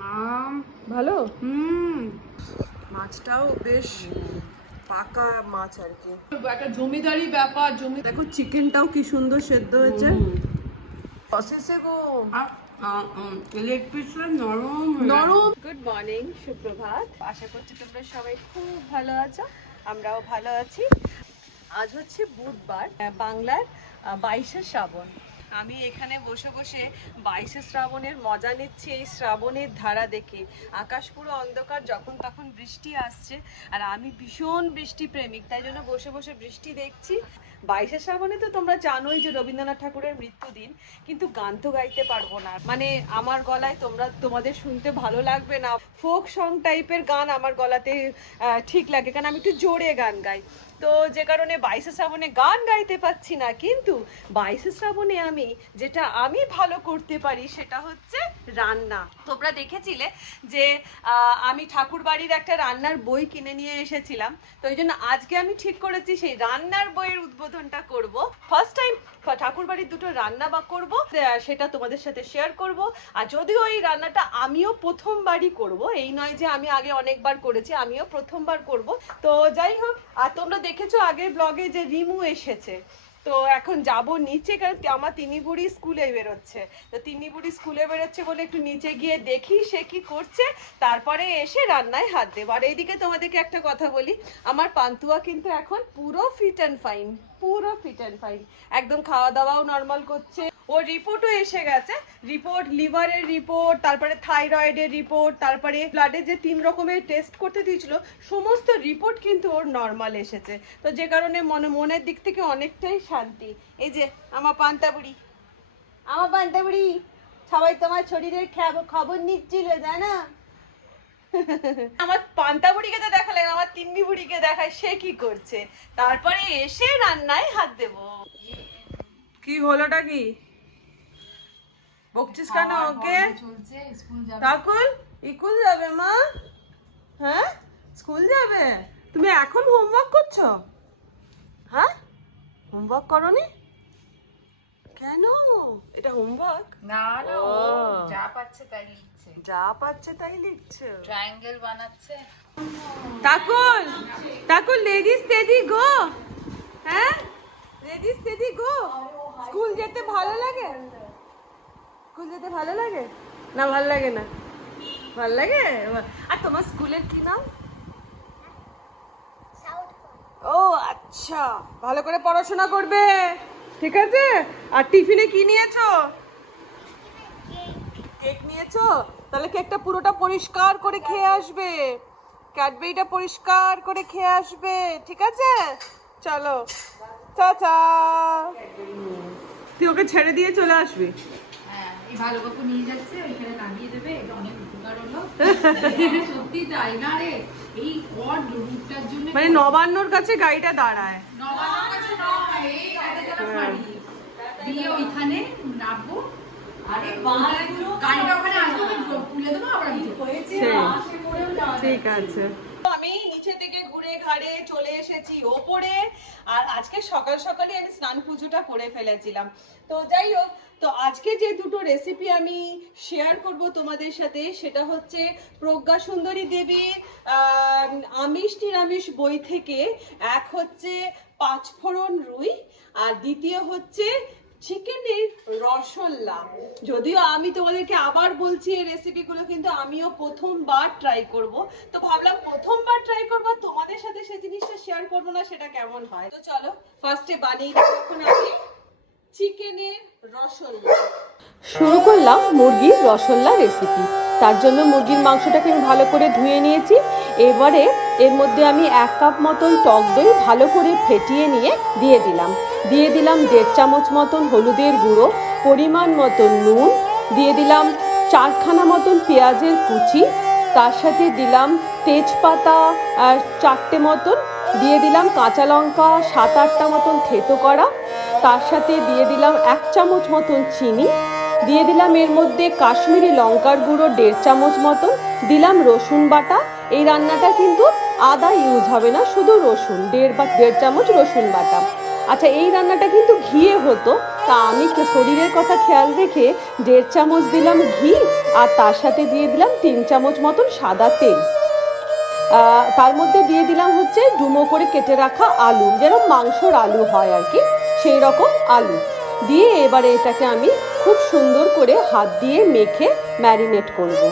মাম ভালো? হুম। মাছটাও বেশ পাকা মাছ আর কি। একটা জমিদারি ব্যাপার জমি দেখো চিকেনটাও কি সুন্দর সেদ্ধ হয়েছে। প্রসেসে গো। লেগ পিসটা নরম নরম। গুড মর্নিং সুপ্রভাত। আশা করছি তোমরা সবাই খুব ভালো আছো আমরাও ভালো আছি। আজ হচ্ছে বুধবার বাংলার বাইশে শ্রাবণ। আমি এখানে বসে বসে বাইশে শ্রাবণের মজা নিচ্ছি এই শ্রাবণের ধারা দেখে। আকাশ পুরো অন্ধকার যখন তখন বৃষ্টি আসছে আর আমি ভীষণ বৃষ্টি প্রেমিক, তাই জন্য বসে বসে বৃষ্টি দেখছি। বাইশে শ্রাবণে তো তোমরা জানোই যে রবীন্দ্রনাথ ঠাকুরের মৃত্যুদিন, কিন্তু গান তো গাইতে পারব না। মানে আমার গলায় তোমরা, তোমাদের শুনতে ভালো লাগবে না। ফোক সং টাইপের গান আমার গলাতে ঠিক লাগে, কারণ আমি একটু জোরে গান গাই। তো যে কারণে বাইশে শ্রাবণে গান গাইতে পাচ্ছি না, কিন্তু বাইশে শ্রাবণে আমি যেটা আমি ভালো করতে পারি সেটা হচ্ছে রান্না। তোমরা দেখেছিলে যে আমি ঠাকুর বাড়ির একটা রান্নার বই কিনে নিয়ে এসেছিলাম, তো ওই জন্য আজকে আমি ঠিক করেছি সেই রান্নার বইয়ের উদ্বোধনটা করব। ফার্স্ট টাইম ঠাকুর বাড়ির দুটো রান্না বা করব, সেটা তোমাদের সাথে শেয়ার করব। আর যদিও এই রান্নাটা আমিও প্রথমবারই করব, এই নয় যে আমি আগে অনেকবার করেছি, আমিও প্রথমবার করব। তো যাই হোক, আর তোমরা দেখেছ আগের ব্লগে যে রিমু এসেছে? তো এখন যাব নিচে কারণ আমার তিনি বুড়ি স্কুলে বেরোচ্ছে। তো তিনি বুড়ি স্কুলে বেরোচ্ছে বলে একটু নিচে গিয়ে দেখি সে কি করছে। তারপরে এসে রান্নায় হাত দেবো। আর এইদিকে তোমাদেরকে একটা কথা বলি, আমার পান্তুয়া কিন্তু এখন পুরো fit and fine fit and and fine একদম খাওয়া দাওয়াও নর্মাল করছে। ওর রিপোর্টও এসে গেছে। রিপোর্ট লিভারের রিপোর্ট তারপরে থাইরয়েডের রিপোর্ট তারপরে ব্লাডে যে তিন রকমের টেস্ট করতে দিয়েছিল সমস্ত রিপোর্ট কিন্তু ওর নর্মাল এসেছে। তো যে কারণে মনে মনের দিক থেকে অনেকটাই শান্তি। এই যে আমার পান্তাবুড়ি। আমার পান্তাবুড়ি সবাই তোমার শরীরের খব- খবর নিচ্ছিল তাই না? আমার পান্তা বুড়িকে তো দেখালেন আমার তিন্নি বুড়িকে দেখায় সে কি করছে? তারপরে এসে রান্নায় হাত দেবো। কি হলোটা কি? বকছিস কেন ওকে? চলছে স্কুল যাবে। মা? হ্যাঁ? স্কুল যাবে? তুমি এখন হোমওয়ার্ক করছ? হ্যাঁ? হোমওয়ার্ক করনি? কেন? এটা হোমওয়ার্ক না না। যা পাচ্ছে তাই লিখছে। যা পাচ্ছে তাই লিখছে। ট্রায়াঙ্গেল বানাচ্ছে। টাকুল টাকুল লেডিস স্টেডি গো হ্যাঁ? লেডিস স্টেডি গো স্কুল যেতে ভালো লাগে? স্কুল যেতে ভালো লাগে? না, ভালো লাগে না। ভালো লাগে? আর তোমার স্কুলের কি নাম? ও আচ্ছা। ভালো করে পড়াশোনা করবে। ঠিক আছে? আর টিফিনে কি নিয়েছো? কেক নিয়েছো? তাহলে কেকটা পুরোটা পরিষ্কার করে খেয়ে আসবে। ক্যাডবেরিটা পরিষ্কার করে খেয়ে আসবে। ঠিক আছে? চলো। চাচা তুই ওকে ছেড়ে দিয়ে চলে আসবি। ভালো কাকু নিয়ে যাচ্ছে ওইখানে নামিয়ে দেবে এটা অনেক উপকার হলো। সত্যি তাই না রে? এই কর রুটটার জন্য মানে নবান্নর কাছে গাড়িটা দাঁড়ায়। নবান্নর কাছে নয়, এই গাড়িটা বাড়ি। দিয়ে ওইখানে নামবো। আরে গাড়িটা ওখানে আসবে তুলে দেবো আবার আমি দেবো। সেই। ঠিক আছে। নিচে থেকে ঘুরে ঘাড়ে চলে এসেছি ওপরে। আর আজকে সকাল সকালে আমি স্নান পুজোটা করে ফেলেছিলাম। তো যাই হোক, তো আজকে যে দুটো রেসিপি আমি শেয়ার করব তোমাদের সাথে, সেটা হচ্ছে প্রজ্ঞা সুন্দরী দেবীর আমিষ নিরামিষ বই থেকে। এক হচ্ছে পাঁচফোড়ন রুই, আর দ্বিতীয় হচ্ছে চিকেনের রসল্লা যদিও আমি তোমাদেরকে আবার বলছি এই রেসিপিগুলো কিন্তু আমিও প্রথমবার ট্রাই করব। তো ভাবলাম প্রথমবার ট্রাই করব, তোমাদের সাথে সেই জিনিসটা শেয়ার করব না, সেটা কেমন হয়? তো চলো ফার্স্টে বানিয়ে নিই এখন আমি চিকেনের রসল্লা শুরু করলাম মুরগির রসল্লা রেসিপি তার জন্য মুরগির মাংসটাকে আমি ভালো করে ধুয়ে নিয়েছি। এবারে এর মধ্যে আমি এক কাপ মতন টক দই ভালো করে ফেটিয়ে নিয়ে দিয়ে দিলাম। দিয়ে দিলাম দেড় চামচ মতন হলুদের গুঁড়ো, পরিমাণ মতন নুন, দিয়ে দিলাম চারখানা মতন পেঁয়াজের কুচি, তার সাথে দিলাম তেজপাতা আর চারটে মতন, দিয়ে দিলাম কাঁচা লঙ্কা, সাত আটটা মতন থেতো করা, তার সাথে দিয়ে দিলাম এক চামচ মতন চিনি, দিয়ে দিলাম এর মধ্যে কাশ্মীরি লঙ্কার গুঁড়ো দেড় চামচ মতন, দিলাম রসুন বাটা এই রান্নাটা কিন্তু আদা ইউজ হবে না, শুধু রসুন, দেড় বা দেড় চামচ রসুন বাটা। আচ্ছা এই রান্নাটা কিন্তু ঘিয়ে হতো, তা আমি শরীরের কথা খেয়াল রেখে দেড় চামচ দিলাম ঘি আর তার সাথে দিয়ে দিলাম তিন চামচ মতন সাদা তেল। তার মধ্যে দিয়ে দিলাম হচ্ছে ডুমো করে কেটে রাখা আলু যেরকম মাংসর আলু হয় আর কি, সেই রকম আলু। দিয়ে এবারে এটাকে আমি খুব সুন্দর করে হাত দিয়ে মেখে ম্যারিনেট করব।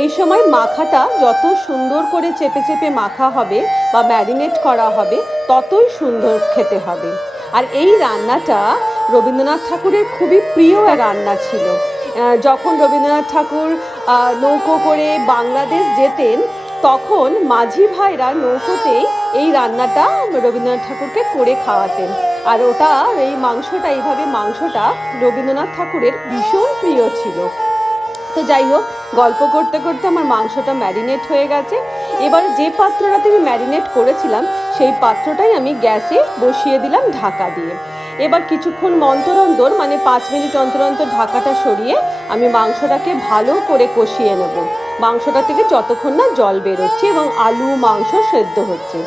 এই সময় মাখাটা যত সুন্দর করে চেপে চেপে মাখা হবে বা ম্যারিনেট করা হবে, ততই সুন্দর খেতে হবে। আর এই রান্নাটা রবীন্দ্রনাথ ঠাকুরের খুবই প্রিয় রান্না ছিল। যখন রবীন্দ্রনাথ ঠাকুর নৌকো করে বাংলাদেশ যেতেন, তখন মাঝি ভাইরা নৌকোতেই এই রান্নাটা রবীন্দ্রনাথ ঠাকুরকে করে খাওয়াতেন। আর ওটা, এই মাংসটা, এইভাবে মাংসটা রবীন্দ্রনাথ ঠাকুরের ভীষণ প্রিয় ছিল। তো যাই হোক, গল্প করতে করতে আমার মাংসটা ম্যারিনেট হয়ে গেছে। এবার যে পাত্রটাতে আমি ম্যারিনেট করেছিলাম, সেই পাত্রটাই আমি গ্যাসে বসিয়ে দিলাম ঢাকা দিয়ে। এবার কিছুক্ষণ অন্তর অন্তর মানে পাঁচ মিনিট অন্তর অন্তর ঢাকাটা সরিয়ে আমি মাংসটাকে ভালো করে কষিয়ে নেব। মাংসটা থেকে যতক্ষণ না জল বেরোচ্ছে এবং আলু, মাংস সেদ্ধ হচ্ছে।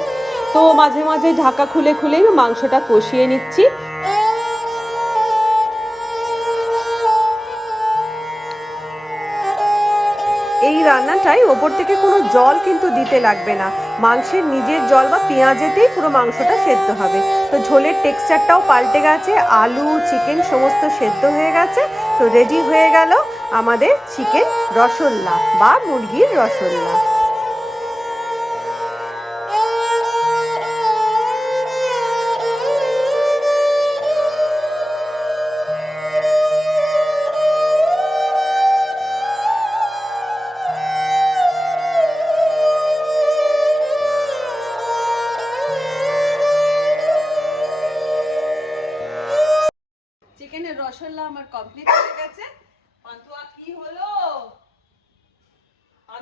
তো মাঝে মাঝে ঢাকা খুলে খুলেই মাংসটা কষিয়ে নিচ্ছি। রান্নাটাই ওপর থেকে কোনো জল কিন্তু দিতে লাগবে না। মাংসের নিজের জল বা পেঁয়াজেতেই পুরো মাংসটা সেদ্ধ হবে। তো ঝোলের টেক্সচারটাও পাল্টে গেছে, আলু, চিকেন সমস্ত সেদ্ধ হয়ে গেছে। তো রেডি হয়ে গেল আমাদের চিকেন রসগোল্লা বা মুরগির রসগোল্লা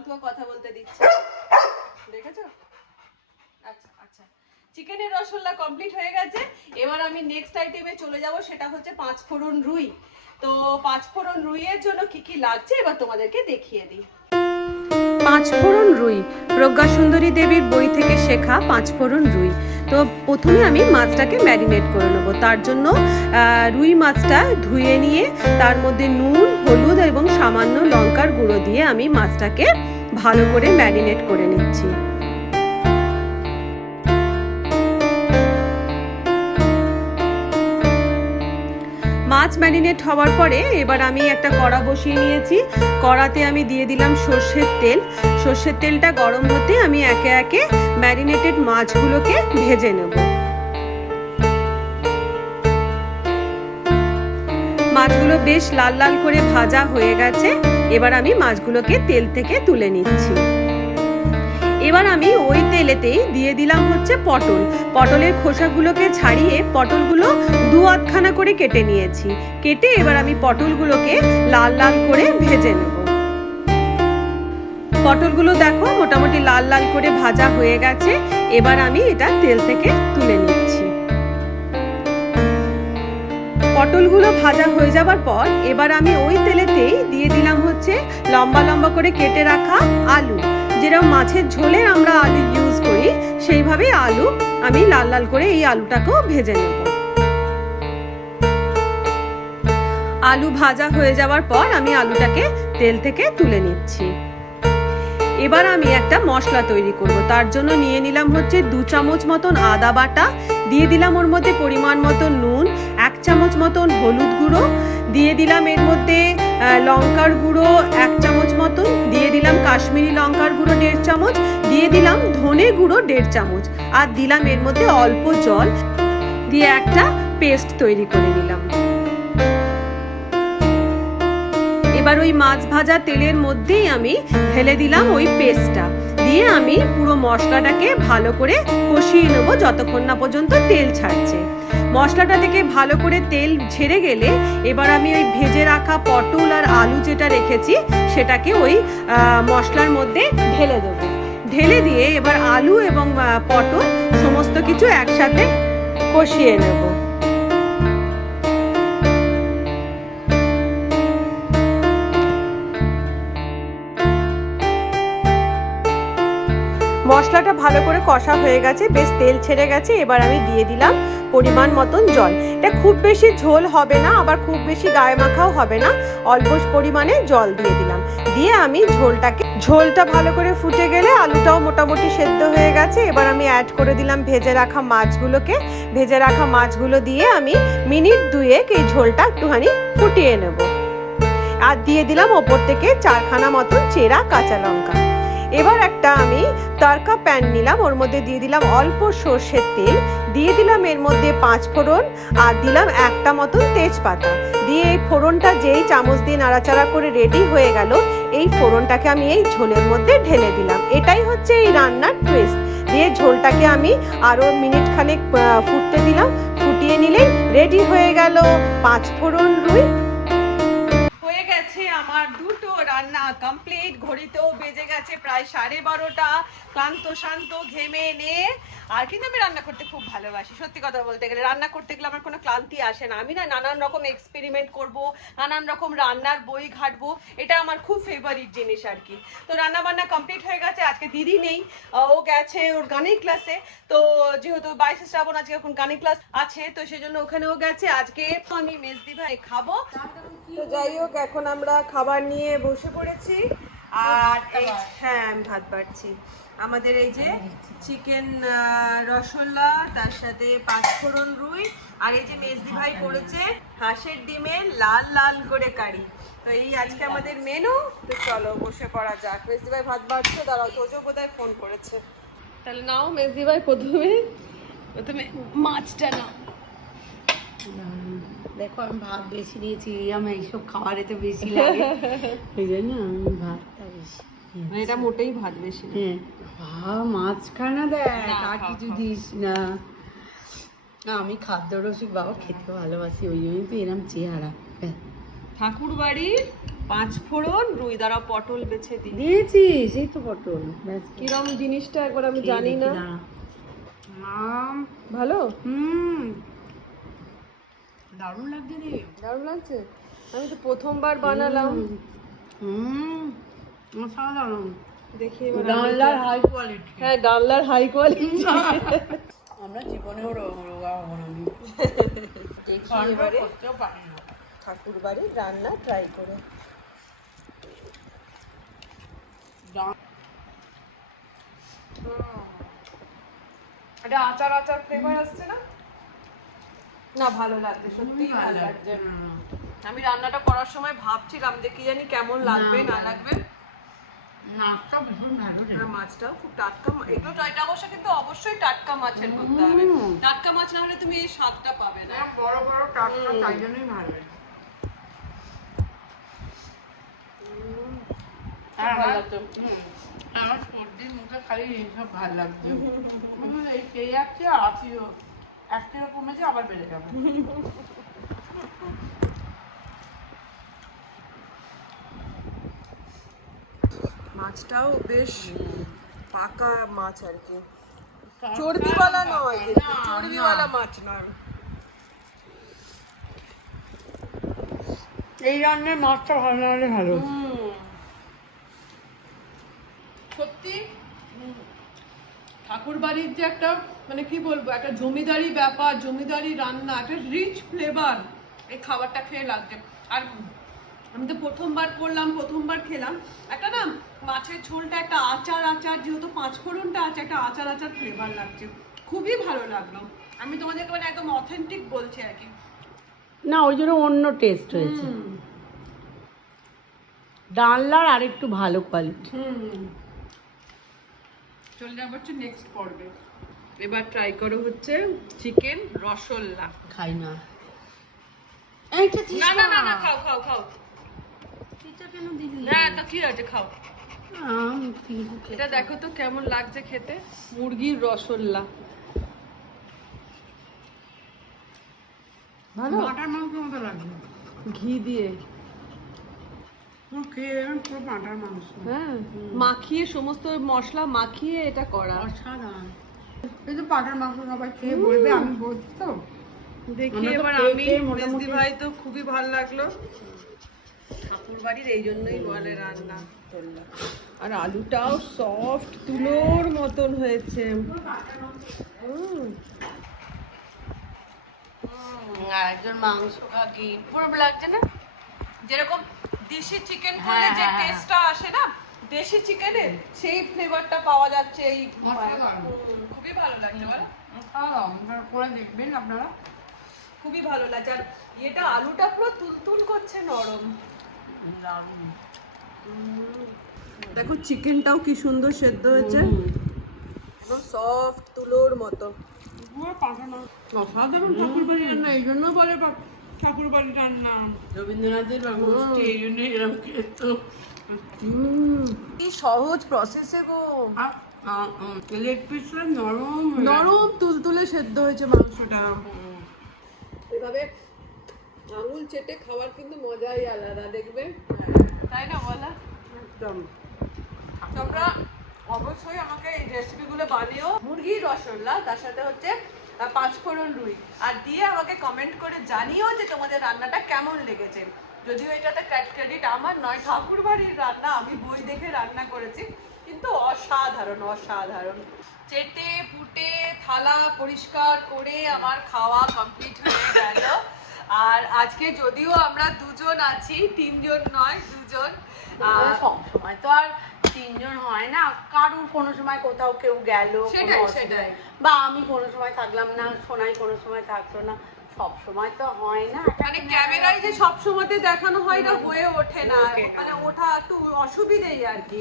পান্তুয়া কথা বলতে দিচ্ছে। দেখেছ? আচ্ছা আচ্ছা। চিকেনের রসগোল্লা কমপ্লিট হয়ে গেছে। এবার আমি নেক্সট আইটেমে চলে যাব, সেটা হচ্ছে পাঁচ ফোড়ন রুই। তো পাঁচ ফোড়ন রুইয়ের জন্য কি কি লাগছে এবার তোমাদেরকে দেখিয়ে দিই। পাঁচ ফোড়ন রুই। প্রজ্ঞা সুন্দরী দেবীর বই থেকে শেখা পাঁচ ফোড়ন রুই। তো প্রথমে আমি মাছটাকে ম্যারিনেট করে নেব। তার জন্য রুই মাছটা ধুয়ে নিয়ে তার মধ্যে নুন, হলুদ এবং সামান্য লঙ্কার গুঁড়ো দিয়ে আমি মাছটাকে ভালো করে ম্যারিনেট করে নিচ্ছি। মাছ ম্যারিনেট হওয়ার পরে এবার আমি একটা কড়া বসিয়ে নিয়েছি। কড়াতে আমি দিয়ে দিলাম সর্ষের তেল। সর্ষের তেলটা গরম হতে আমি একে একে ম্যারিনেটেড মাছগুলোকে ভেজে নেব। মাছগুলো বেশ লাল লাল করে ভাজা হয়ে গেছে। এবার আমি মাছগুলোকে তেল থেকে তুলে নিচ্ছি। এবার আমি ওই তেলেতেই দিয়ে দিলাম হচ্ছে পটল। পটলের খোসাগুলোকে ছাড়িয়ে পটলগুলো দু আধখানা করে কেটে নিয়েছি। কেটে এবার আমি পটলগুলোকে লাল লাল করে ভেজে নেব। পটলগুলো দেখো মোটামুটি লাল লাল করে ভাজা হয়ে গেছে। এবার আমি এটা তেল থেকে তুলে নিচ্ছি। পটলগুলো ভাজা হয়ে যাবার পর এবার আমি ওই তেলেতেই দিয়ে দিলাম হচ্ছে লম্বা লম্বা করে কেটে রাখা আলু। যেরকম মাছের ঝোলে আমরা আলু ইউজ করি সেইভাবে আলু, আমি লাল লাল করে এই আলুটাকেও ভেজে নেব। আলু ভাজা হয়ে যাওয়ার পর আমি আলুটাকে তেল থেকে তুলে নিচ্ছি। এবার আমি একটা মশলা তৈরি করব, তার জন্য নিয়ে নিলাম হচ্ছে দু চামচ মতন আদা বাটা, দিয়ে দিলাম ওর মধ্যে পরিমাণ মতো নুন, এক চামচ মতন হলুদ গুঁড়ো, দিয়ে দিলাম এর মধ্যে লঙ্কার গুঁড়ো এক চামচ মতো দিয়ে দিলাম কাশ্মীরি লঙ্কার গুঁড়ো দেড় চামচ, দিয়ে দিলাম ধনে গুঁড়ো দেড় চামচ, আর দিলাম এর মধ্যে অল্প জল, দিয়ে একটা পেস্ট তৈরি করে নিলাম। এবার ওই মাছ ভাজা তেলের মধ্যেই আমি ঢেলে দিলাম ওই পেস্টটা। দিয়ে আমি পুরো মশলাটাকে ভালো করে কষিয়ে নেব যতক্ষণ না পর্যন্ত তেল ছাড়ছে। মশলাটা থেকে ভালো করে তেল ছেড়ে গেলে এবার আমি ওই ভেজে রাখা পটল আর আলু যেটা রেখেছি, সেটাকে ওই মশলার মধ্যে ঢেলে দেবো। ঢেলে দিয়ে এবার আলু এবং পটল সমস্ত কিছু একসাথে কষিয়ে নেব। ভালো করে কষা হয়ে গেছে, বেশ তেল ছেড়ে গেছে, এবার আমি দিয়ে দিলাম পরিমাণ মতন জল। এটা খুব বেশি ঝোল হবে না, আবার খুব বেশি গায়ে মাখাও হবে না, অল্প পরিমাণে জল দিয়ে দিলাম। দিয়ে আমি ঝোলটাকে, ঝোলটা ভালো করে ফুটে গেলে আলুটাও মোটামুটি সেদ্ধ হয়ে গেছে, এবার আমি অ্যাড করে দিলাম ভেজে রাখা মাছগুলোকে। ভেজে রাখা মাছগুলো দিয়ে আমি মিনিট দুয়েক এই ঝোলটা একটুখানি ফুটিয়ে নেব। আর দিয়ে দিলাম ওপর থেকে চারখানা মতন চেরা কাঁচা লঙ্কা। এবার একটা আমি তরকা প্যান নিলাম, ওর মধ্যে দিয়ে দিলাম অল্প সর্ষের তেল, দিয়ে দিলাম এর মধ্যে পাঁচ ফোড়ন, আর দিলাম একটা মতন তেজপাতা। দিয়ে এই ফোড়নটা যেই চামচ দিয়ে নাড়াচাড়া করে রেডি হয়ে গেল, এই ফোড়নটাকে আমি এই ঝোলের মধ্যে ঢেলে দিলাম। এটাই হচ্ছে এই রান্নার টুইস্ট দিয়ে ঝোলটাকে আমি আরও মিনিট খানেক ফুটতে দিলাম, ফুটিয়ে নিলে রেডি হয়ে গেল পাঁচ ফোড়ন রুই। হয়ে গেছে আমার দুটো রান্না কমপ্লিট ঘড়িতেও বেজে গেছে প্রায় সাড়ে বারোটা। ক্লান্ত, শান্ত, ঘেমে নে আর কিন্তু আমি রান্না করতে খুব ভালোবাসি, সত্যি কথা বলতে গেলে। রান্না করতে গেলে আমার কোনো ক্লান্তি আসে না। আমি না নানান রকম এক্সপেরিমেন্ট করব, নানান রকম রান্নার বই ঘাটবো, এটা আমার খুব ফেভারিট জিনিস আর কি। তো রান্না বান্না কমপ্লিট হয়ে গেছে, আজকে দিদি নেই ও গেছে ওর গানের ক্লাসে তো যেহেতু বাইশে শ্রাবণ আজকে এখন গানের ক্লাস আছে, তো সেই জন্য ওখানেও গেছে। আজকে আমি মেজদি ভাই খাব। তো যাই হোক, এখন আমরা খাবার নিয়ে বসে পড়েছি আর এই হ্যাঁ আমি ভাত বাড়ছি। আমাদের এই যে চিকেন রসগোল্লা তার সাথে পাঁচফোড়ন রুই আর এই যে মেজদি ভাই করেছে হাঁসের ডিমের লাল লাল করে কারি। তো এই আজকে আমাদের মেনু তো চলো বসে পড়া যাক। মেজদি ভাই ভাত বাড়ছে দাঁড়াও তোজো বোধহয় ফোন করেছে? তাহলে নাও মেজদি ভাই প্রথমে প্রথমে মাছটা নাও। দেখো আমি ভাত বেশি নিয়েছি আমার এইসব খাবারেতে বেশি লাগে। এই জন্য আমি ভাতটা বেশি মানে এটা মোটেই ভাত বেশি হ্যাঁ। মাছখানা দেখ আর কিছু দিস না। না, আমি খাদ্য রসিক বাবা খেতে ভালোবাসি ওই জন্যই তো এরম চেহারা। ঠাকুর বাড়ির পাঁচ ফোড়ন রুই দ্বারা পটল বেছে দিই। দিয়েছিস এই তো পটল কিরম জিনিসটা একবার আমি জানি না। ভালো? হুম। দারুণ লাগছে রে। দারুণ লাগছে? আমি তো প্রথমবার বানালাম। হুম অসাধারণ। দেখি এবার ডালনার হাই কোয়ালিটি হ্যাঁ ডালনার হাই কোয়ালিটি আমরা জীবনেও রোগা হব না। দেখি এবারে। ঠাকুর বাড়ির রান্না ট্রাই করে। এটা আচার আচার ফ্লেভার আসছে না? না ভালো লাগছে সত্যি ভালো লাগছে আমি রান্নাটা করার সময় ভাবছিলাম যে কি জানি কেমন লাগবে না লাগবে। নাচটা ভীষণ ভালো মাছটাও খুব টাটকা এগুলো তো- অবশ্য কিন্তু অবশ্যই টাটকা মাছের করতে হবে। টাটকা মাছ না হলে তুমি এই স্বাদটা পাবে না। বড় বড় টাটকা তাই জন্যই ভালো আমার- সর্দির মুখে খালি এইসব ভালো লাগছে। হুম, এই খেয়ে যাচ্ছে আছিও। এক কিলো কমেছে আবার বেড়ে যাবে। মাছটাও বেশ পাকা মাছ আর কি। চর্বিওয়ালা নয় চর্বিওয়ালা মাছ নয়। এই রান্নার মাছটা ভালো না হলে ভালো সত্যি ঠাকুর বাড়ির যে একটা মানে কি বলব একটা জমিদারি ব্যাপার জমিদারি রান্না একটা রিচ ফ্লেভার এই খাবারটা খেয়ে লাগছে। আর আমি তো প্রথমবার করলাম প্রথমবার খেলাম। একটা না মাছের ঝোলটা একটা আচার আচার যেহেতু পাঁচ ফোড়নটা আছে একটা আচার আচার ফ্লেভার লাগছে। খুবই ভালো লাগল। আমি তোমাদেরকে মানে একদম অথেন্টিক বলছি আর কি। না ওই জন্য অন্য টেস্ট হয়েছে। ডালনার আর একটু ভালো কোয়ালিটি হুম। চলে যাব হচ্ছে নেক্সট পর্বে। এবার ট্রাই করো হচ্ছে চিকেন রসল্লা খাই না এইটা দিস না না না খাও খাও খাও। এটা কেন দিলি? তো কি আছে খাও। আম, পিঙ্কু খেতে- এটা দেখো তো কেমন লাগছে খেতে। মুরগির রসল্লা ভালো? বাটার মাংস মতো লাগবে ঘি দিয়ে। হ্যাঁ মাখিয়ে সমস্ত মশলা মাখিয়ে এটা করা। অসাধারণ। এই তো বাটার মাংস সবাই খেয়ে বলবে আমি বলছি তো। দেখি এবার আমি মোটামুটি- ভাই তো খুবই ভালো লাগল। ঠাকুর বাড়ির এই জন্যই বলে রান্না। আর আলুটাও সফট তুলোর মতন হয়েছে। হুম আর একজন মাংস কাকি পুরো লাগছে না? যেরকম দেশি চিকেন হ্যাঁ, করলে যে হ্যাঁ, হ্যাঁ। টেস্টটা আসে না দেশি চিকেনের সেই ফ্লেভারটা পাওয়া যাচ্ছে এই। খুবই ভালো লাগছে বলো। করে দেখবেন আপনারা। খুবই ভালো লাগছে। আর এটা আলুটা পুরো তুলতুল করছে নরম। দেখো চিকেনটাও কি সুন্দর সেদ্ধ হয়েছে। একদম সফট তুলোর মতো। অসাধারণ ঠাকুর বাড়ি রান্না এই জন্য বলে ঠাকুর বাড়ি রান্না। রবীন্দ্রনাথের এই জন্য এরকম খেত। কি সহজ প্রসেসে গো। লেগ পিসটা নরম নরম তুলতুলে সেদ্ধ হয়েছে মাংসটা। এভাবে আঙুল চেটে খাওয়ার কিন্তু মজাই আলাদা দেখবে? তাই না বলা? একদম। তোমরা অবশ্যই আমাকে এই রেসিপিগুলো বানিও। মুরগির রসগোল্লা তার সাথে হচ্ছে পাঁচফোড়ন রুই। আর দিয়ে আমাকে কমেন্ট করে জানিও যে তোমাদের রান্নাটা কেমন লেগেছে। যদিও এটাতে ক্রেডিট আমার নয় ঠাকুর বাড়ির রান্না আমি বই দেখে রান্না করেছি কিন্তু অসাধারণ অসাধারণ। চেটে পুটে থালা পরিষ্কার করে আমার খাওয়া কমপ্লিট হয়ে গেল। আর আজকে যদিও আমরা দুজন আছি তিনজন নয় দুজন আহ, সব সময় তো আর তিনজন হয় না কারুর কোনো সময় কোথাও কেউ গেল সেটাই, সেটাই। বা আমি কোনো সময় থাকলাম না সোনাই কোনো সময় থাকল না সব সময় তো হয় না। মানে ক্যামেরায় যে সব সময়তে দেখানো হয় না হয়ে ওঠে না। মানে ওঠা একটু অসুবিধেই আর কি।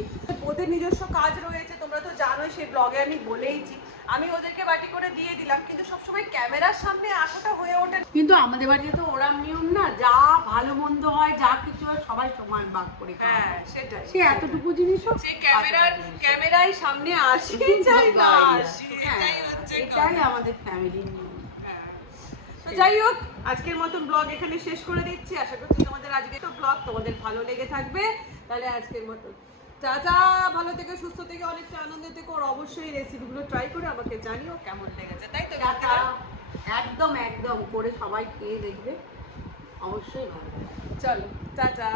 ওদের নিজস্ব কাজ রয়েছে তোমরা তো জানোই সেই ব্লগে আমি বলেইছি। আমি ওদেরকে বাটি করে দিয়ে দিলাম কিন্তু সবসময় ক্যামেরার সামনে আসাটা হয়ে ওঠে কিন্তু আমাদের বাড়িতে তো ওরম নিয়ম না যা ভালো মন্দ হয় যা কিছু হয় সবাই সমান ভাগ করে হ্যাঁ সেটাই। সে এতটুকু জিনিসও সেই ক্যামেরার ক্যামেরায় সামনে আসি চাই না আসি হ্যাঁ, এটাই আমাদের ফ্যামিলির নিয়ম। যাই হোক আজকের মতন ব্লগ এখানে শেষ করে দিচ্ছি। আশা করছি তোমাদের আজকে তো ব্লগ তোমাদের ভালো লেগে থাকবে। তাহলে আজকের মতন চাচা ভালো থেকে সুস্থ থেকে অনেকটা আনন্দ থেকে ওর অবশ্যই রেসিপিগুলো ট্রাই করে আমাকে জানিও কেমন লেগেছে। তাই তো টাটা একদম একদম করে সবাই খেয়ে দেখবে। অবশ্যই ভালো। চলো চাচা।